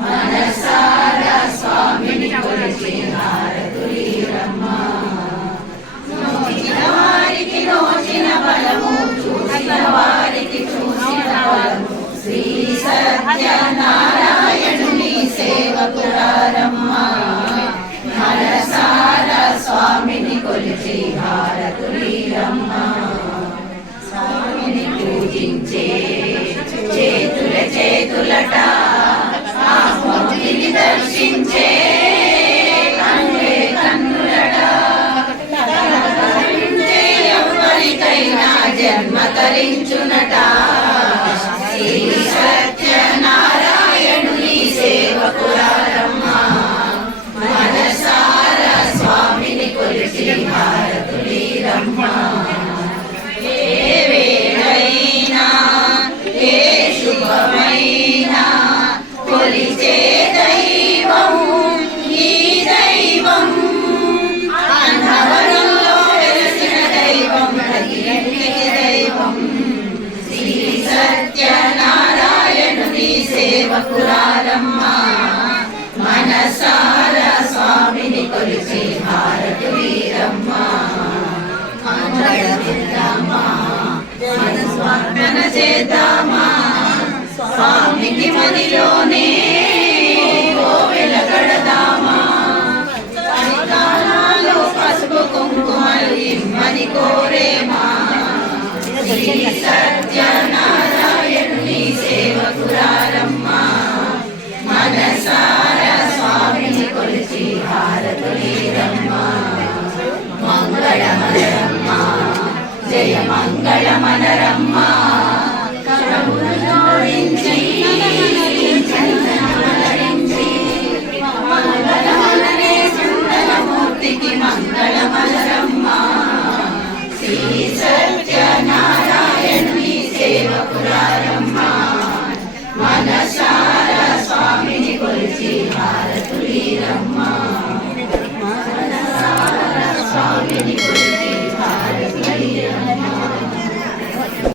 మనసారా స్వామిని కొలిచి హారతులీరమ్మా. నోచిన వారికి నోచిన బలము, చూసిన వారికి చూసిన బలము, శ్రీ సత్యనారాయణుని సేవకురారమ్మా. మనసారా స్వామిని కొలిచి హారతులీరమ్మా. స్వామిని పూజించే చేతుల చేతులట, ఆ మూర్తిని దర్శించే కన్నులే కన్నులట. ఎవరికైనా జన్మ తరించునట. శ్రీ సత్యనారాయణుని సేవకురారమ్మా. మనసారా స్వామిని కొలిచి హారతులీరమ్మా. ఏ వేళైనా ఏ శుభమైనా కొలిచే దైవం ఈ దైవం. అన్నవరంలో వెలసిన దైవం, ప్రతి ఇంటికి దైవం. శ్రీ సత్యనారాయణుని సేవకురారమ్మా. మనసారా స్వామిని కొలిచి హారతులీరమ్మా. మంగళమిద్దామా, మనస్వార్పణ చేద్దామా. స్వామికి మదిలోనే కోవెల కడదామా. పరికాలలో పసుపు కుంకుమలు ఇమ్మని కోరేమా. శ్రీ సత్యనారాయణుని సేవకురారమ్మా. మనసారా స్వామిని కొలిచి హారతులీరమ్మా. మంగళమనరమ్మా, జయ మంగళమనరమ్మా. కరములు జోడించి చందనమలరించి మంగళమనరే సుందరమూర్తికి మంగళమనరమ్మా. శ్రీ